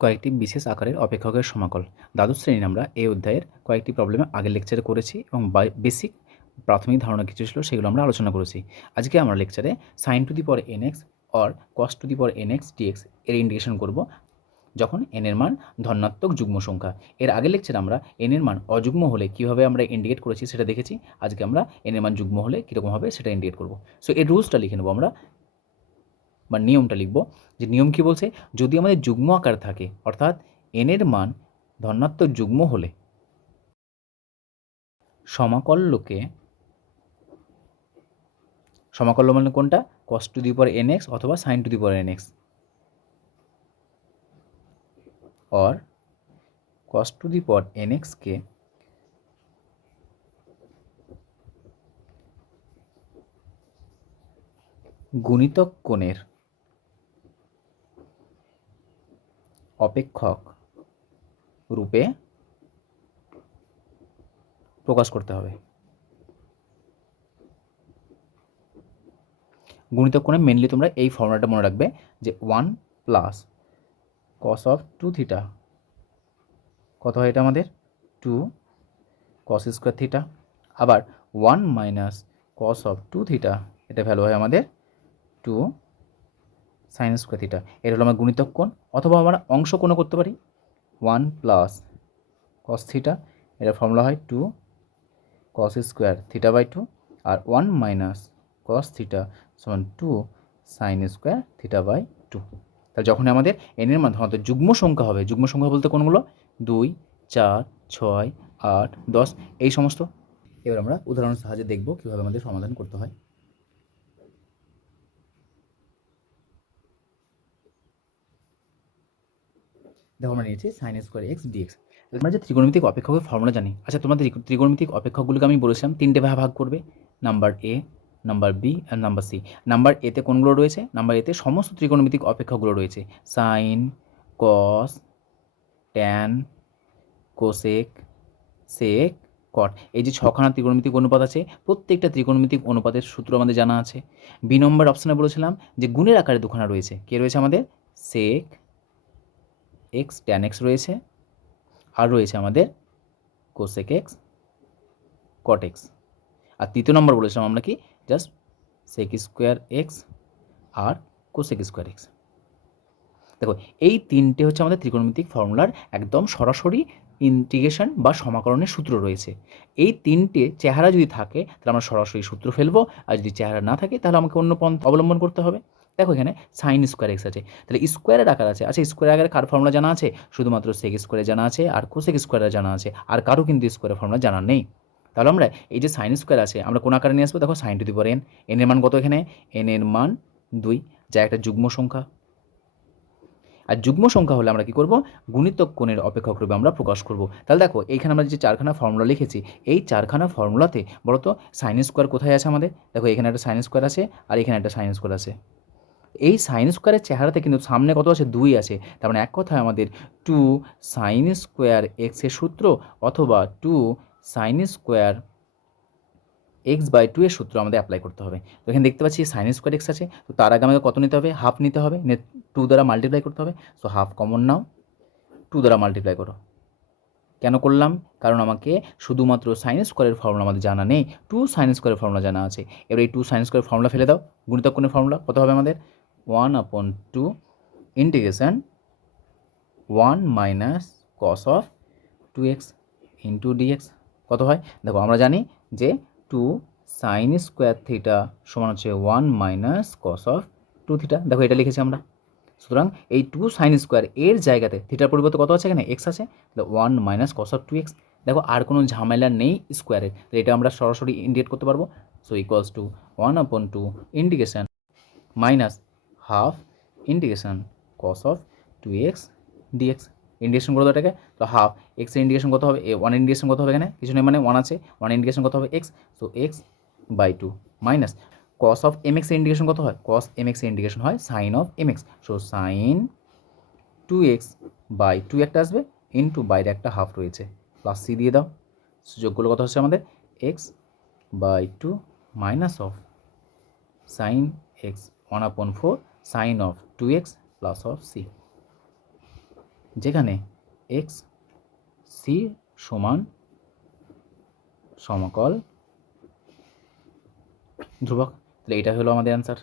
কয়েকটি বিশেষ আকারের অপেক্ষকের সমাকল। দ্বাদশ শ্রেণির আমরা এই অধ্যায়ের কয়েকটি প্রবলেমে আগের লেকচারে করেছি এবং বেসিক প্রাথমিক ধারণা কিছু ছিল সেগুলো আমরা আলোচনা করেছি। আজকে আমরা লেকচারে sine to the power n x or cos to the power n x dx এর ইন্ডিকেশন করব যখন এন এর মান ধনাত্মক যুগ্ম সংখ্যা। এর আগের লেকচারে আমরা এন এর মান অযুগ্ম হলে কীভাবে আমরা ইন্ডিকেট করেছি সেটা দেখেছি। আজকে আমরা এন এর মান যুগ্ম হলে কীরকম হবে সেটা ইন্ডিকেট করব। সো এর রুলসটা লিখে নেব আমরা বা নিয়মটা লিখব, যে নিয়ম কি বলছে? যদি আমাদের যুগ্ম আকার থাকে, অর্থাৎ এনের মান ধনাত্মক যুগ্ম হলে সমাকল্যকে সমাকল্য মানে কোনটা? Cos to the power n x অথবা sine to the power n x or cos to the power n এক্সকে গুণিতক কোণের অপেক্ষক রূপে প্রকাশ করতে হবে। গুণিতক কোণে মেনলি তোমরা এই ফর্মুলাটা মনে রাখবে যে one plus cos of two theta কত হয় এটা আমাদের? টু কস স্কোয়ার থিটা আবার one minus cos of two theta এটা ভ্যালু হয় আমাদের টু সাইন স্কোয়ার থিটা এটা হলো আমার গুণিতক কোণ, অথবা আমরা অংশ কোণও করতে পারি। ওয়ান প্লাস কস থিটা এটা ফর্মুলা হয় two cos square theta by two R one minus cos theta সমান two sine square theta by two তাহলে যখন আমাদের এনের ধরনের যুগ্ম সংখ্যা হবে। যুগ্ম সংখ্যা বলতে কোনগুলো দুই, চার, ছয়, আট, দশ, এই সমস্ত। এবার আমরা উদাহরণের সাহায্যে দেখব কীভাবে আমাদের সমাধান করতে হয়। দেখো আমরা নিয়েছি সাইন স্কোয়ার এক্স ডিএক্স আমরা যে ত্রিকোণমিতিক অপেক্ষকের ফর্মুলা জানি আচ্ছা তোমাদের ত্রিকোণমিতিক অপেক্ষকগুলোকে আমি বলেছিলাম, তিনটে ভাগে ভাগ করবে নাম্বার এ নাম্বার বি আর নাম্বার সি নাম্বার এতে কোনগুলো রয়েছে? নাম্বার এতে সমস্ত ত্রিকোণমিতিক অপেক্ষকগুলো রয়েছে। Sine cos tan cosec sec cot এই যে ছখানা ত্রিকোণমিতিক অনুপাত আছে, প্রত্যেকটা ত্রিকোণমিতিক অনুপাতের সূত্র আমাদের জানা আছে। বি নম্বর অপশানে বলেছিলাম যে গুণের আকারে দুখানা রয়েছে। কে রয়েছে আমাদের? সেক এক্স ট্যান এক্স রয়েছে, আর রয়েছে আমাদের কোসেক এক্স কট এক্স আর তৃতীয় নম্বর বলেছিলাম আমরা কি? জাস্ট সেক স্কোয়ার এক্স আর কোসেক স্কোয়ার এক্স দেখো, এই তিনটে হচ্ছে আমাদের ত্রিকোণমিতিক ফর্মুলার একদম সরাসরি ইন্টিগ্রেশন বা সমাকরণের সূত্র রয়েছে। এই তিনটে চেহারা যদি থাকে, তাহলে আমরা সরাসরি সূত্র ফেলব, আর যদি চেহারা না থাকে, তাহলে আমাকে অন্য পন্থ অবলম্বন করতে হবে। দেখো এখানে সাইন স্কোয়ার এক্স আছে। তাহলে স্কোয়ারের আকার আছে। আচ্ছা স্কোয়ার আকারে কার ফর্মুলা জানা আছে? শুধুমাত্র সেক স্কোয়ারে জানা আছে আর কোসেক স্কোয়ারে জানা আছে। আর কারও কিন্তু স্কোয়ারের ফর্মুলা জানা নেই। তাহলে আমরা এই যে সাইন স্কোয়ার আছে, আমরা কোন আকারে নিয়ে আসব? দেখো sign to the power N N এর মান কত এখানে? এন এর মান দুই। যা একটা যুগ্ম সংখ্যা। আর যুগ্ম সংখ্যা হলে আমরা কি করব? গুণিতক কোণের অপেক্ষক রূপে আমরা প্রকাশ করব। তাহলে দেখো এইখানে আমরা যে চারখানা ফর্মুলা লিখেছি, এই চারখানা ফর্মুলাতে বলতো সাইন স্কোয়ার কোথায় আছে আমাদের? দেখো এখানে একটা সাইন স্কোয়ার আছে আর এখানে একটা সাইন স্কোয়ার আছে। এই সাইন স্কোয়ারের চেহারাতে কিন্তু সামনে কত আছে? দুই আছে। তার মানে এক কথায় আমাদের টু সাইন স্কোয়ার এক্সের সূত্র অথবা two sine square x by two এর সূত্র আমাদের অ্যাপ্লাই করতে হবে। তো এখানে দেখতে পাচ্ছি সাইন স্কোয়ার এক্স আছে। তো তার আগে আমাকে কত নিতে হবে? হাফ নিতে হবে। টু দ্বারা মাল্টিপ্লাই করতে হবে। সো হাফ কমন নাও। টু দ্বারা মাল্টিপ্লাই করো। কেন করলাম? কারণ আমাকে শুধুমাত্র সাইন স্কোয়ারের ফর্মুলা আমাদের জানা নেই। টু সাইন স্কোয়ারের ফর্মুলা জানা আছে। এবার এই টু সাইন স্কোয়ারের ফর্মুলা ফেলে দাও। গুণিতক কোণের ফর্মুলা কত হবে আমাদের? One upon two integration one minus cos of two x into dx কত হয়? দেখো, আমরা জানি যে টু সাইন স্কোয়ার থিটা সমান হচ্ছে one minus cos of two theta দেখো, এটা লিখেছি আমরা। সুতরাং এই টু সাইন স্কোয়ার এর জায়গাতে থিটার পরিবর্তে কত আছে এখানে? এক্স আছে। তাহলে one minus cos of two x দেখো, আর কোনো ঝামেলা নেই স্কোয়ারের তো এটা আমরা সরাসরি ইন্ডিকেট করতে পারব। So equals to one upon two indication minus half indication cos of two x dx indication করে এটাকে? তো হাফ এক্সের ইন্ডিকেশন কত হবে? ওয়ান ইন্ডিকেশন কত হবে এখানে? কিছু নেই মানে ওয়ান আছে। ওয়ান ইন্ডিকেশন কত হবে? X so X by two minus cos of M এক্সের ইন্ডিকেশন কত হয়? কস এম এক্সের ইন্ডিকেশন হয় sine of M X so sine two X by two একটা আসবে ইন্টু বাইরে একটা হাফ রয়েছে। প্লাস সি দিয়ে দাও। সুযোগগুলো কত হচ্ছে আমাদের? X by two minus of sine X one upon four sine of two X plus of C যেখানে এক্স সি সমান সমকল ধ্রুবক। তাহলে এটা হলো আমাদের অ্যান্সার